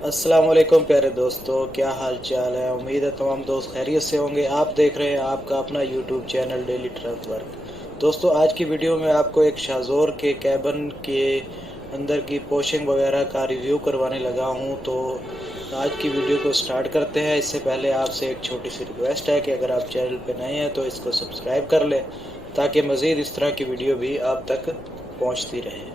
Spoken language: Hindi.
अस्सलाम वालेकुम प्यारे दोस्तों, क्या हाल चाल है। उम्मीद है तमाम दोस्त खैरियत से होंगे। आप देख रहे हैं आपका अपना YouTube channel daily truck work. दोस्तों, आज की वीडियो में आपको एक शाहजोर के कैबन के अंदर की पोशिंग वगैरह का रिव्यू करवाने लगा हूं। तो आज की वीडियो को स्टार्ट करते हैं। इससे पहले आपसे एक छोटी सी रिक्वेस्ट है कि अगर आप चैनल पर नए हैं तो इसको सब्सक्राइब कर लें, ताकि मज़ीद इस तरह की वीडियो भी आप तक पहुंचती रहे।